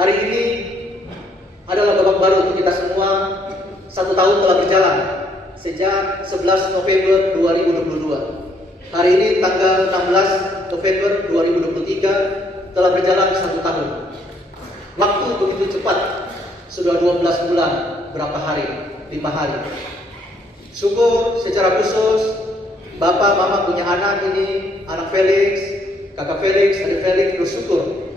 Hari ini adalah babak baru untuk kita semua. 1 tahun telah berjalan sejak 11 November 2022. Hari ini tanggal 16 November 2023 telah berjalan 1 tahun. Waktu begitu cepat, sudah 12 bulan, berapa hari? 5 hari. Syukur secara khusus Bapak Mama punya anak ini, anak Felix, kakak Felix, adik Felix, bersyukur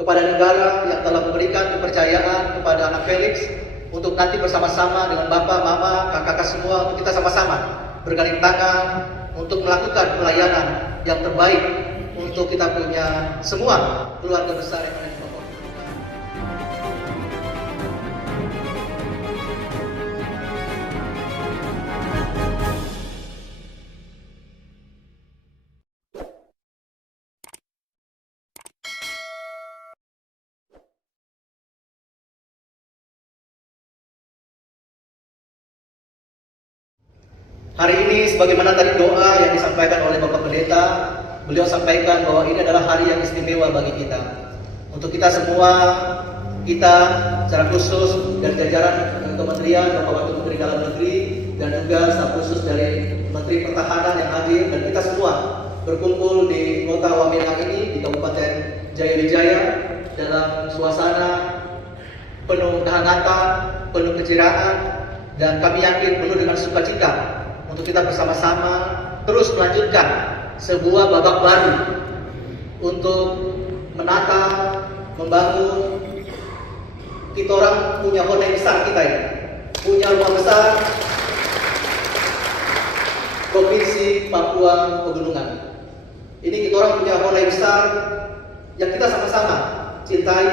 kepada negara yang telah memberikan kepercayaan kepada anak Felix untuk nanti bersama-sama dengan Bapak, Mama, kakak-kakak semua, untuk kita sama-sama bergandeng tangan untuk melakukan pelayanan yang terbaik untuk kita punya semua keluarga besar yang ada di Papua. Hari ini sebagaimana tadi doa yang disampaikan oleh Bapak Pendeta, beliau sampaikan bahwa ini adalah hari yang istimewa bagi kita. Untuk kita semua, kita secara khusus dari jajaran Kementerian, Bapak Wakil Menteri Dalam Negeri, dan juga staf khusus dari Menteri Pertahanan yang hadir, dan kita semua berkumpul di kota Wamena ini, di Kabupaten Jayawijaya, dalam suasana penuh kehangatan, penuh keceriaan, dan kami yakin penuh dengan sukacita untuk kita bersama-sama terus melanjutkan sebuah babak baru untuk menata, membangun. Kita orang punya honai besar kita ini, punya rumah besar Provinsi Papua Pegunungan. Ini kita orang punya honai besar yang kita sama-sama cintai,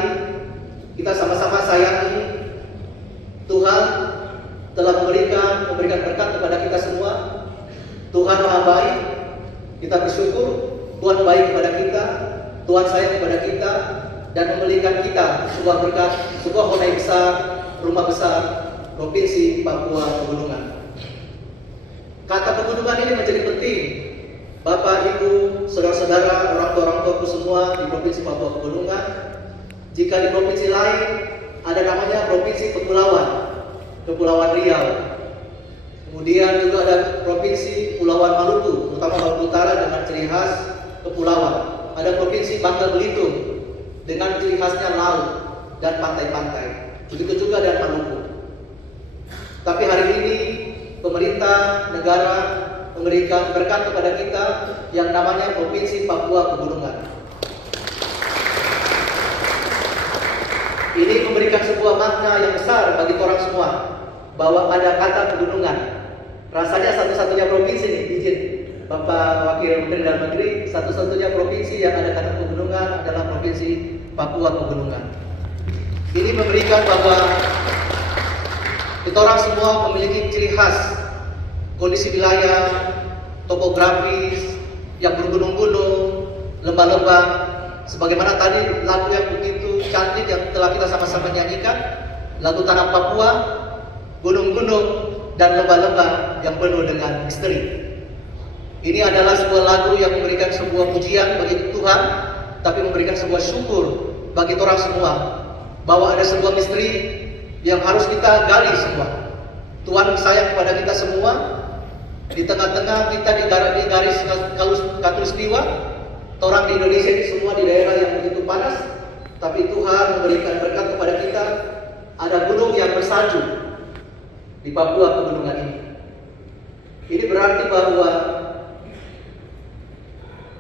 kita sama-sama sayangi. Tuhan telah memberikan berkat kepada kita semua. Tuhan Maha baik, kita bersyukur. Tuhan baik kepada kita, Tuhan sayang kepada kita, dan memberikan kita sebuah berkat, sebuah honai besar, rumah besar Provinsi Papua Pegunungan. Kata pegunungan ini menjadi penting. Bapak, Ibu, saudara-saudara, orang tua-orang semua di Provinsi Papua Pegunungan. Jika di provinsi lain ada namanya Provinsi Kepulauan Riau. Kemudian juga ada Provinsi Pulauan Maluku, terutama Maluku Utara dengan ciri khas kepulauan. Ada Provinsi Bangka Belitung dengan ciri khasnya laut dan pantai-pantai. Begitu juga dengan Maluku. Tapi hari ini pemerintah negara memberikan berkat kepada kita yang namanya Provinsi Papua Pegunungan. Ini memberikan sebuah makna yang besar bagi orang semua, bahwa ada kata pegunungan. Rasanya satu-satunya provinsi nih, izin Bapak Wakil Menteri Dalam Negeri, satu-satunya provinsi yang ada kata pegunungan adalah Provinsi Papua Pegunungan. Ini memberikan bahwa kita orang semua memiliki ciri khas kondisi wilayah, topografis yang bergunung-gunung, lembah-lembah. Sebagaimana tadi lagu yang begitu cantik yang telah kita sama-sama nyanyikan, lagu Tanah Papua, gunung-gunung dan lembah-lembah yang penuh dengan misteri. Ini adalah sebuah lagu yang memberikan sebuah pujian bagi Tuhan, tapi memberikan sebuah syukur bagi orang semua, bahwa ada sebuah misteri yang harus kita gali semua. Tuhan sayang kepada kita semua. Di tengah-tengah kita di garis khatulistiwa, orang di Indonesia ini semua di daerah yang begitu panas, tapi Tuhan memberikan berkat kepada kita. Ada gunung yang bersalju di Papua Pegunungan ini. Ini berarti bahwa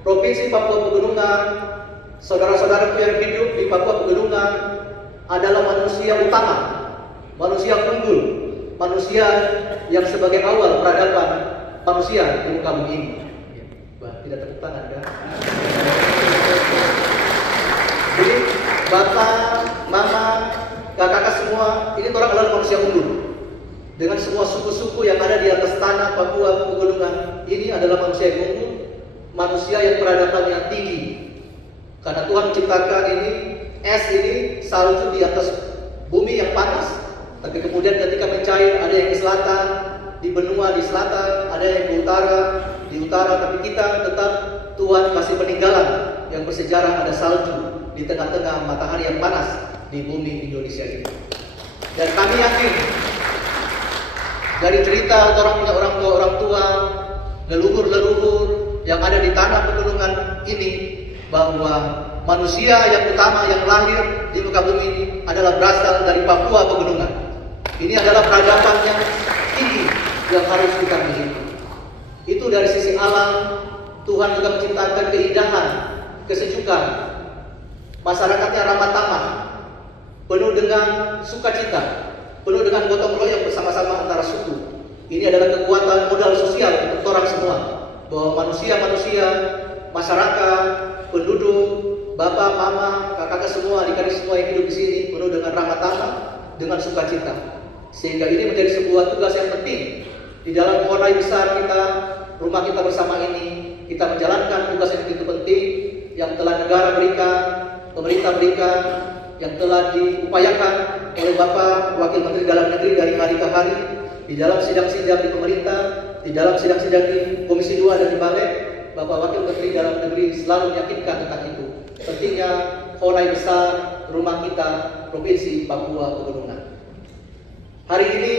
Provinsi Papua Pegunungan, saudara-saudaraku yang hidup di Papua Pegunungan adalah manusia utama, manusia unggul, manusia yang sebagai awal peradaban manusia di muka bumi ini. Tidak tepuk tangan kan? Jadi Bapak, Mama, kakak-kakak semua, ini orang adalah manusia unggul. Dengan semua suku-suku yang ada di atas tanah Papua Pegunungan, ini adalah manusia yang unggul, manusia yang peradabannya tinggi. Karena Tuhan menciptakan ini, es ini, salju di atas bumi yang panas, tapi kemudian ketika mencair, ada yang di selatan, di benua di selatan, ada yang di utara, tapi kita tetap Tuhan kasih peninggalan yang bersejarah, ada salju di tengah-tengah matahari yang panas. di bumi Indonesia ini. Dan kami yakin dari cerita orang punya orang tua, leluhur-leluhur yang ada di tanah pegunungan ini, bahwa manusia yang utama yang lahir di muka bumi ini adalah berasal dari Papua Pegunungan. Ini adalah peradaban yang tinggi yang harus kita miliki. Itu dari sisi alam, Tuhan juga menciptakan keindahan, kesejukan, masyarakatnya ramah tamah, penuh dengan sukacita, penuh dengan gotong royong bersama-sama antara suku. Ini adalah kekuatan modal sosial untuk orang semua, bahwa manusia-manusia, masyarakat, penduduk, bapak, mama, kakak semua, adik-adik semua yang hidup di sini penuh dengan ramah tamah, dengan sukacita. Sehingga ini menjadi sebuah tugas yang penting di dalam Honai besar kita, rumah kita bersama ini. Kita menjalankan tugas yang begitu penting yang telah negara berikan, pemerintah berikan, yang telah diupayakan oleh Bapak Wakil Menteri Dalam Negeri dari hari ke hari, di dalam sidang-sidang di pemerintah, di dalam sidang-sidang di Komisi 2 dan di Balik. Bapak Wakil Menteri Dalam Negeri selalu meyakinkan tentang itu. Pentingnya Honai besar rumah kita Provinsi Papua Pegunungan. Hari ini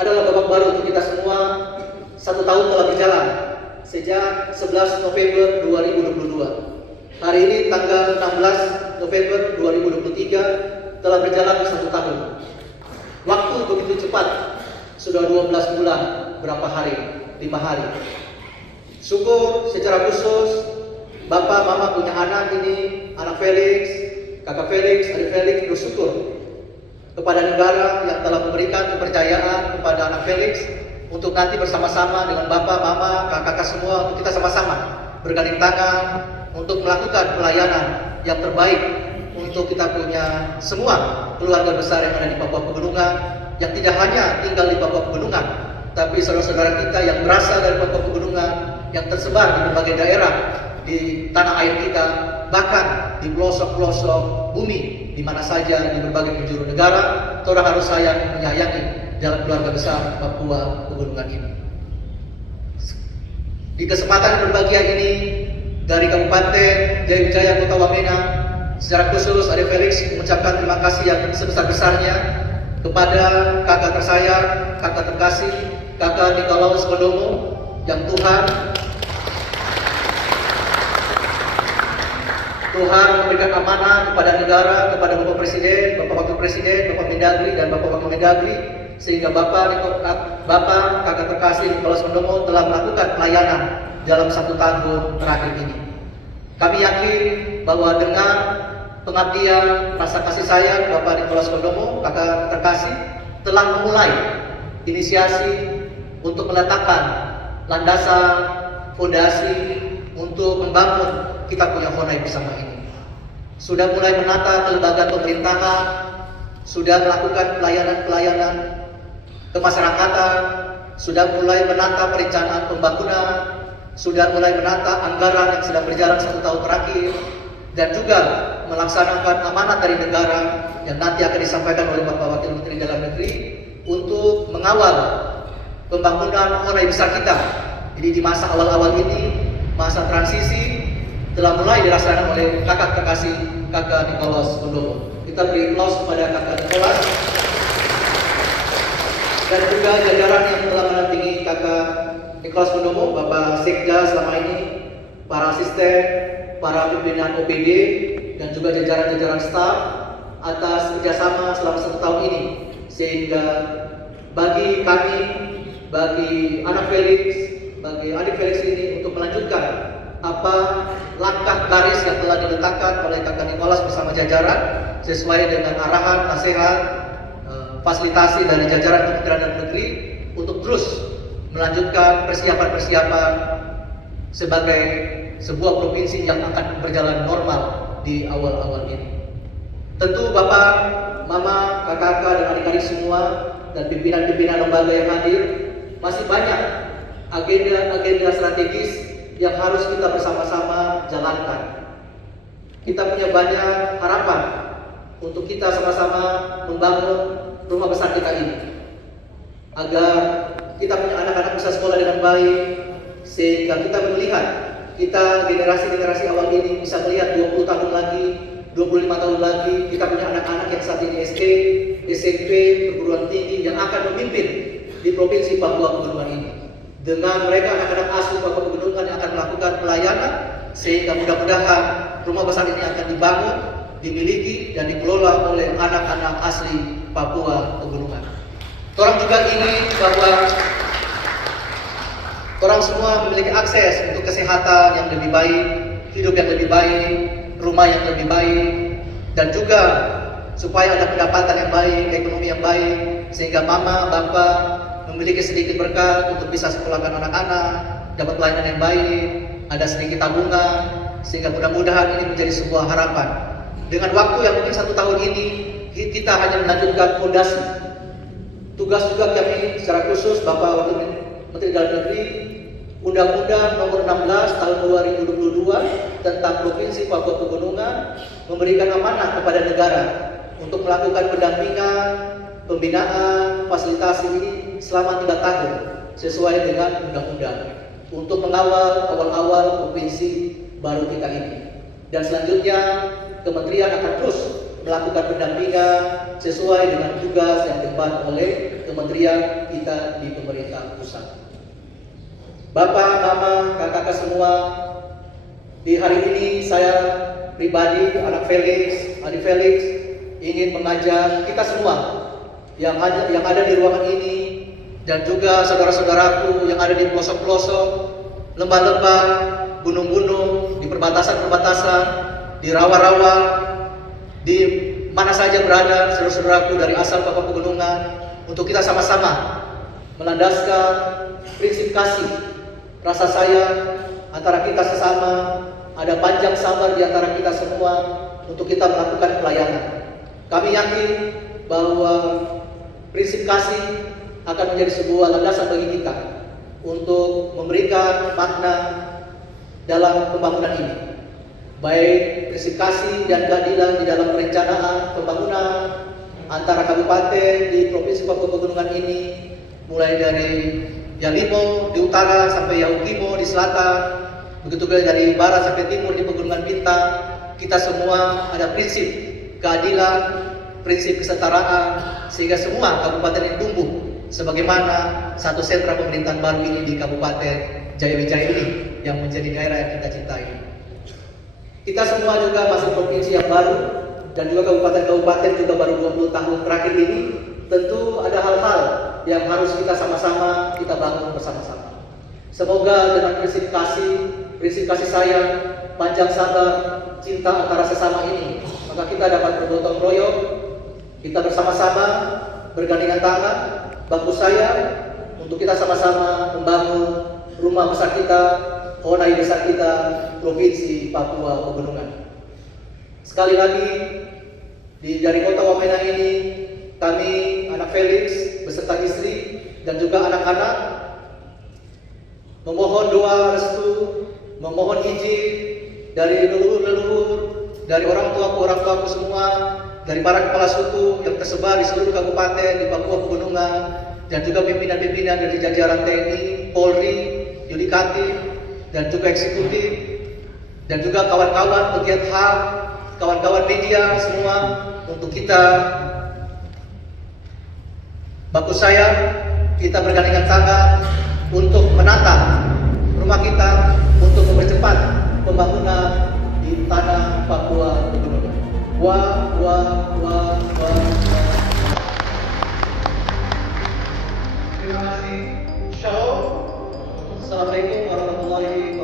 adalah babak baru untuk kita semua. 1 tahun telah berjalan sejak 11 November 2022. Hari ini tanggal 16 November 2023 telah berjalan 1 tahun. Waktu begitu cepat, sudah 12 bulan, berapa hari? 5 hari. Syukur secara khusus Bapak Mama punya anak ini, anak Felix, kakak Felix, adik Felix, bersyukur kepada negara yang telah memberikan kepercayaan kepada anak Felix untuk nanti bersama-sama dengan Bapak, Mama, kakak-kakak semua, untuk kita sama-sama bergandeng tangan untuk melakukan pelayanan yang terbaik untuk kita punya semua keluarga besar yang ada di Papua Pegunungan, yang tidak hanya tinggal di Papua Pegunungan, tapi saudara-saudara kita yang berasal dari Papua Pegunungan, yang tersebar di berbagai daerah di tanah air kita, bahkan di pelosok-pelosok bumi, di mana saja di berbagai penjuru negara. Orang harus sayang menyayangi dalam keluarga besar Papua Pegunungan ini. Di kesempatan berbahagia ini, dari Kabupaten Jayapura Kota Wamena, secara khusus Adik Felix mengucapkan terima kasih yang sebesar-besarnya kepada kakak tersayang, kakak terkasih, kakak Nikolaus Kondomo, yang Tuhan memberikan amanah kepada negara, kepada Bapak Presiden, Bapak Wakil Presiden, Bapak Mendagri, dan Bapak Wakil Mendagri, sehingga Bapak kakak terkasih Nikolaus Kondomo telah melakukan pelayanan dalam 1 tahun terakhir ini. Kami yakin bahwa dengan pengabdian, rasa kasih sayang Bapak Nikolaus Kondomo, kakak terkasih, telah memulai inisiasi untuk meletakkan landasan, fondasi untuk membangun kita punya Honai bersama ini. Sudah mulai menata kelembagaan pemerintahan, sudah melakukan pelayanan-pelayanan kemasyarakatan, sudah mulai menata perencanaan pembangunan, sudah mulai menata anggaran yang sedang berjalan 1 tahun terakhir, dan juga melaksanakan amanat dari negara yang nanti akan disampaikan oleh Bapak Wakil Menteri Dalam Negeri untuk mengawal pembangunan Honai besar kita. Jadi di masa awal-awal ini, masa transisi, telah mulai dilaksanakan oleh kakak terkasih kakak Nikolaus Kondomo. Kita beri aplaus kepada kakak Nikolaus dan juga jajaran yang telah mendampingi kakak Nikolaus Kondomo, Bapak Sekda selama ini, para asisten, para pimpinan OPD, dan juga jajaran-jajaran staf atas kerjasama selama 1 tahun ini, sehingga bagi kami, bagi anak Felix, bagi adik Felix ini untuk melanjutkan apa langkah garis yang telah diletakkan oleh kakak Nikolaus bersama jajaran sesuai dengan arahan, nasihat, fasilitasi dari jajaran Kementerian Dalam Negeri untuk terus melanjutkan persiapan-persiapan sebagai sebuah provinsi yang akan berjalan normal di awal-awal ini. Tentu Bapak, Mama, kakak-kakak, dan adik-adik semua, dan pimpinan-pimpinan lembaga yang hadir, masih banyak agenda-agenda strategis yang harus kita bersama-sama jalankan. Kita punya banyak harapan untuk kita sama-sama membangun rumah besar kita ini, agar kita punya anak-anak bisa sekolah dengan baik, sehingga kita melihat, kita generasi-generasi awal ini bisa melihat 20 tahun lagi 25 tahun lagi kita punya anak-anak yang saat ini SD, SMP, perguruan tinggi yang akan memimpin di Provinsi Papua Pegunungan ini. Dengan mereka anak-anak asli Papua Pegunungan yang akan melakukan pelayanan, sehingga mudah-mudahan rumah besar ini akan dibangun, dimiliki, dan dikelola oleh anak-anak asli Papua Pegunungan. Orang juga ingin bahwa orang semua memiliki akses untuk kesehatan yang lebih baik, hidup yang lebih baik, rumah yang lebih baik, dan juga supaya ada pendapatan yang baik, ekonomi yang baik, sehingga mama, bapak memiliki sedikit berkat untuk bisa sekolahkan anak-anak, dapat pelayanan yang baik, ada sedikit tabungan, sehingga mudah-mudahan ini menjadi sebuah harapan. Dengan waktu yang mungkin 1 tahun ini, kita hanya melanjutkan fondasi. Tugas juga kami secara khusus Bapak Wakil Menteri Dalam Negeri, Undang-Undang Nomor 16 Tahun 2022 tentang Provinsi Papua Pegunungan memberikan amanah kepada negara untuk melakukan pendampingan, pembinaan, fasilitasi ini selama 3 tahun sesuai dengan undang-undang untuk mengawal awal-awal provinsi baru kita ini. Dan selanjutnya kementerian akan terus melakukan pendampingan sesuai dengan tugas yang diemban oleh kementerian kita di pemerintah pusat. Bapak, Mama, kakak-kakak semua, di hari ini saya pribadi, anak Felix, adik Felix, ingin mengajak kita semua yang ada di ruangan ini dan juga saudara-saudaraku yang ada di pelosok-pelosok, lembah-lembah, gunung-gunung, di perbatasan-perbatasan, di rawa-rawa, di mana saja berada saudara-saudaraku dari asal Papua Pegunungan, untuk kita sama-sama melandaskan prinsip kasih, rasa sayang antara kita sesama, ada panjang sabar di antara kita semua untuk kita melakukan pelayanan. Kami yakin bahwa prinsip kasih akan menjadi sebuah landasan bagi kita untuk memberikan makna dalam pembangunan ini. Baik prinsip kasih dan keadilan di dalam perencanaan pembangunan antara kabupaten di Provinsi Papua Pegunungan ini, mulai dari Yalimo di utara sampai Yaukimo di selatan, begitu juga dari barat sampai timur di Pegunungan Bintang. Kita semua ada prinsip keadilan, prinsip kesetaraan, sehingga semua kabupaten ini tumbuh sebagaimana satu sentra pemerintahan baru ini di Kabupaten Jayawijaya ini yang menjadi daerah yang kita cintai. Kita semua juga masih provinsi yang baru dan juga kabupaten-kabupaten juga baru 20 tahun terakhir ini, tentu ada hal-hal yang harus kita sama-sama kita bangun bersama-sama. Semoga dengan prinsip kasih sayang, panjang sabar, cinta antara sesama ini, maka kita dapat bergotong royong, kita bersama-sama bergandengan tangan, baku sayang, untuk kita sama-sama membangun rumah besar kita, Honai besar kita, Provinsi Papua Pegunungan. Sekali lagi, dari kota Wamena ini, kami anak Felix beserta istri dan juga anak-anak memohon doa restu, memohon izin dari leluhur-leluhur, dari orang tuaku semua, dari para kepala suku yang tersebar di seluruh kabupaten di Papua Pegunungan, dan juga pimpinan-pimpinan dari jajaran TNI, Polri, Yudikatif, dan juga eksekutif, dan juga kawan-kawan pegiat HAM, kawan-kawan media semua, untuk kita baku sayang, kita bergandengan tangan untuk menata rumah kita, untuk mempercepat pembangunan di tanah Papua Pegunungan. Wah. Terima kasih. Shalom. Assalamualaikum warahmatullahi wabarakatuh.